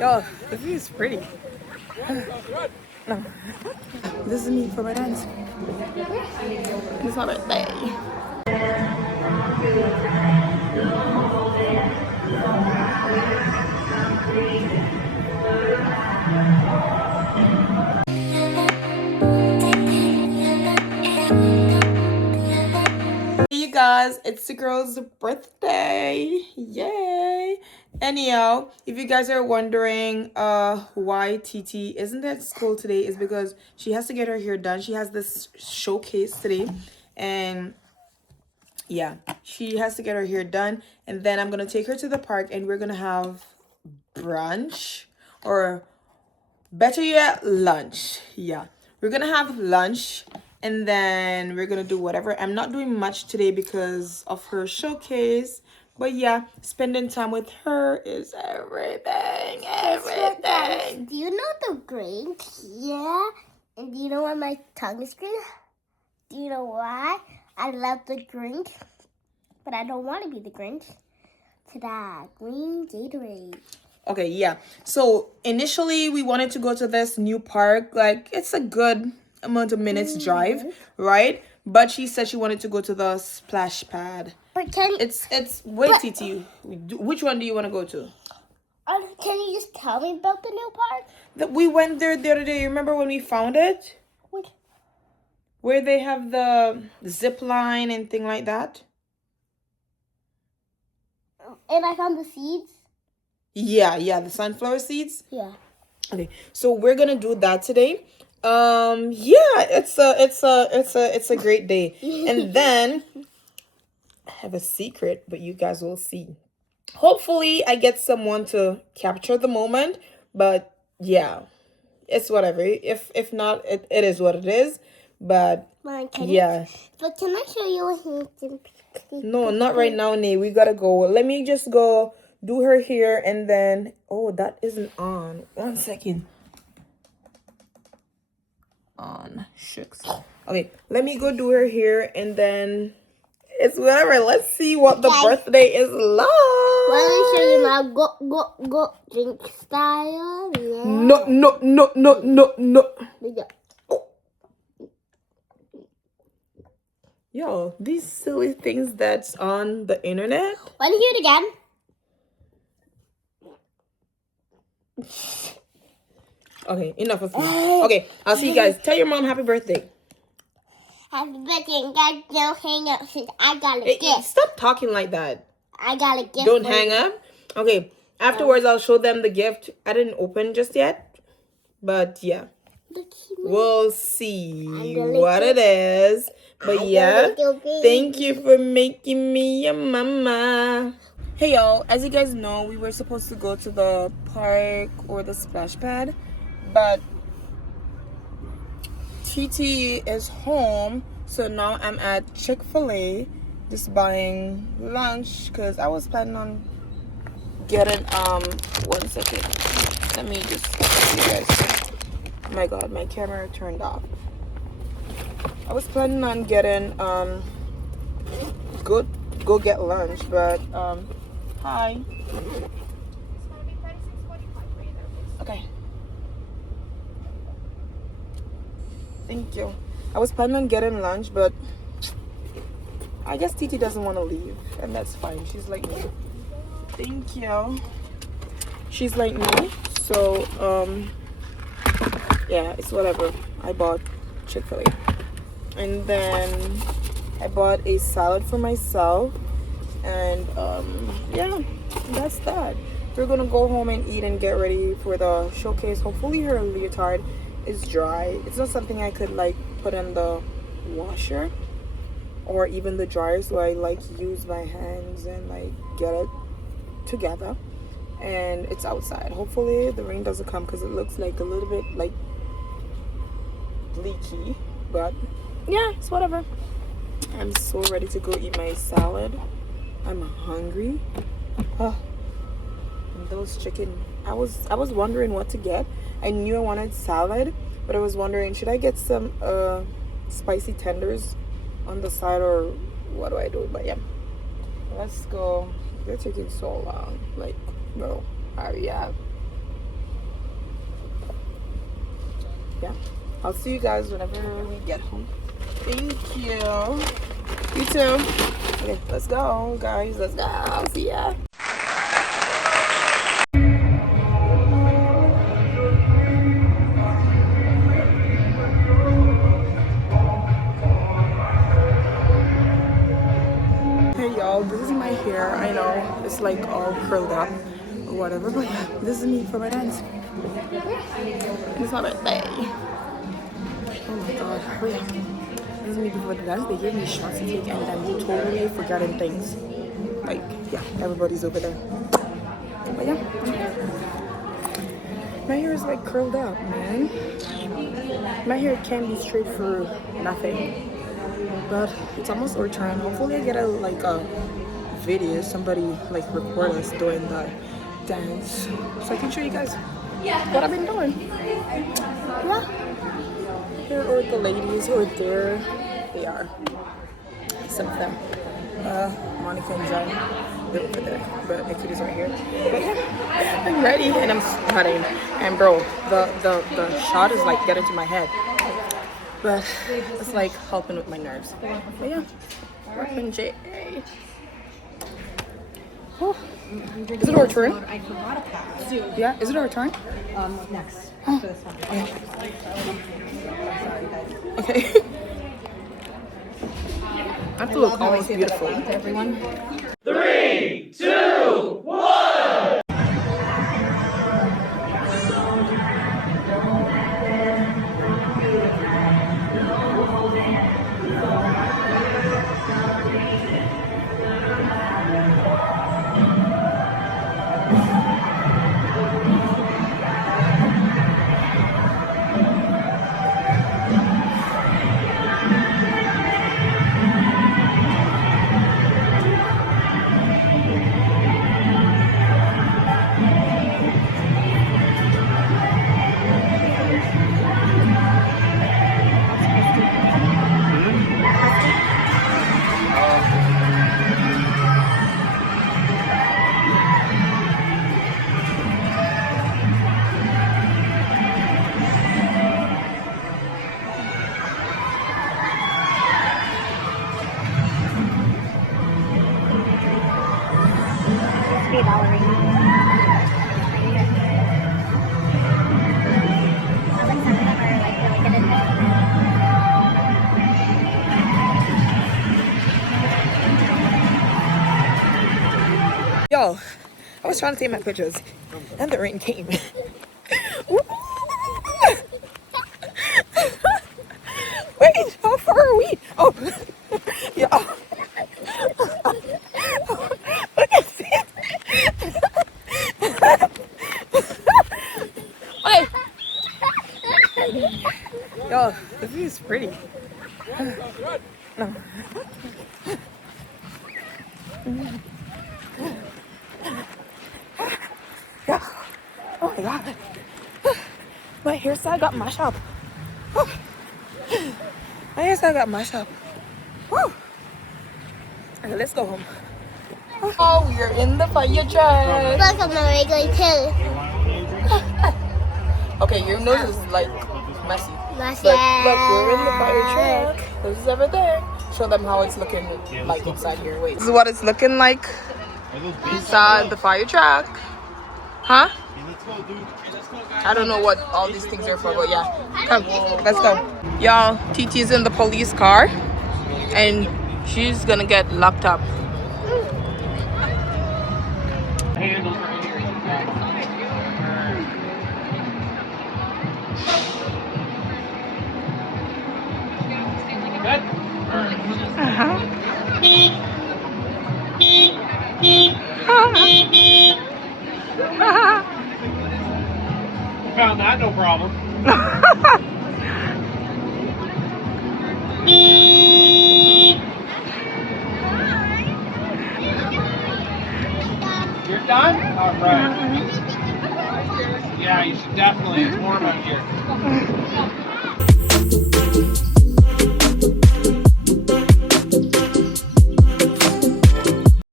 Yo, the view is pretty. No. This is me for my dance. It's my birthday. Hey you guys, it's the girl's birthday. Yay! Anyhow, if you guys are wondering why TT isn't at school today, is because she has to get her hair done. She has this showcase today, and yeah, she has to get her hair done, and then I'm gonna take her to the park and we're gonna have brunch, or better yet, lunch. Yeah, we're gonna have lunch, and then we're gonna do whatever. I'm not doing much today because of her showcase, but yeah, spending time with her is everything. Everything. Do you know the Grinch? Yeah. And do you know why my tongue is green? Do you know why? I love the Grinch, but I don't want to be the Grinch. Ta-da! Green Gatorade. Okay, yeah. So initially we wanted to go to this new park. Like, it's a good amount of minutes drive, right? But she said she wanted to go to the splash pad. But can wait, TT, which one do you want to go to? Can you just tell me about the new park? That we went there the other day. You remember when we found it? Which? Where they have the zip line and thing like that. And I found the seeds. Yeah, the sunflower seeds. Yeah. Okay, so we're gonna do that today. Yeah, it's a great day. And then I have a secret, but you guys will see. Hopefully I get someone to capture the moment, but yeah, it's whatever. If not, it is what it is. But Mom, yeah. But can I show you a No, not right now, Nay. We gotta go. Let me just go do her hair, and then that isn't on. 1 second. On. Shucks. Okay, let me go do her hair, and then it's whatever. Let's see what the birthday is like. Let me show you my go drink style. Yeah. No. Yo, these silly things that's on the internet. Want to hear it again? Okay, enough of me. Okay, I'll see you guys. Tell your mom happy birthday. Happy birthday, guys. Don't hang up since I got a gift. Stop talking like that. I got a gift. Don't hang up. Okay, afterwards I'll show them the gift. I didn't open just yet, but yeah, we'll see what it is. But yeah, thank you for making me your mama. Hey y'all, as you guys know, we were supposed to go to the park or the splash pad, but TT is home, so now I'm at Chick-fil-A just buying lunch because I was planning on getting 1 second. Let me just show you guys. Oh my god, my camera turned off. I was planning on getting go get lunch, but hi. Okay. Thank you. I was planning on getting lunch, but I guess TT doesn't want to leave, and that's fine. She's like me. Thank you. She's like me, so yeah, it's whatever. I bought Chick-fil-A, and then I bought a salad for myself, and yeah, that's that. We're gonna go home and eat and get ready for the showcase. Hopefully her leotard is dry. It's not something I could like put in the washer or even the dryer, so I like use my hands and like get it together. And it's outside. Hopefully the rain doesn't come because it looks like a little bit like leaky, but yeah, it's whatever. I'm so ready to go eat my salad. I'm hungry. Oh, and those chicken, I was wondering what to get. I knew I wanted salad, but I was wondering, should I get some spicy tenders on the side, or what do I do? But yeah, let's go. They're taking so long. Like, bro, hurry up. yeah, I'll see you guys whenever we get home. Thank you. You too. Okay, let's go, guys. Let's go. See ya. Hey y'all, this is my hair. I know it's like all curled up or whatever, but yeah, this is me for my dance. It's my birthday. Oh my god. But yeah, this is me before the dance. They gave me shots to take and then totally forgotten things. Like, yeah, everybody's over there. But yeah, my hair is like curled up, man. My hair can be straight for nothing. But it's almost our turn. Hopefully I get a video, somebody like record us doing the dance so I can show you guys what I've been doing. Yeah, here are the ladies who are there. They are some of them, Monica and John, they're over there, but Nikita's right here. But yeah, I'm ready and I'm sweating, and bro, the shot is like getting to my head, but it's like helping with my nerves. But yeah, working J. Oh. Is it our turn? I forgot a pass. Yeah, is it our turn? Next. Oh. This one. Okay. Okay. I have to look almost beautiful. To everyone. 3, 2, 1. Yo, I was trying to take my pictures, and the rain came. Wait, how far are we? Oh, yeah. Look at this. Wait. Yo, the view is pretty. No. Yeah. Oh my god. My hairstyle got mashed up. My hairstyle got mashed up. Woo. Okay, let's go home. Oh, we're in the fire truck. Look at my regular too. Okay, your nose is like messy. Messy. But look, we're in the fire truck. This is everything. Show them how it's looking like inside here. Wait. This is what it's looking like inside the fire truck. Huh? I don't know what all these things are for, but yeah. Come, let's go. Y'all, TT's in the police car and she's gonna get locked up. Handles right here. Good? Found that, no problem. You're done? All right. Yeah, you should definitely. It's warm out here.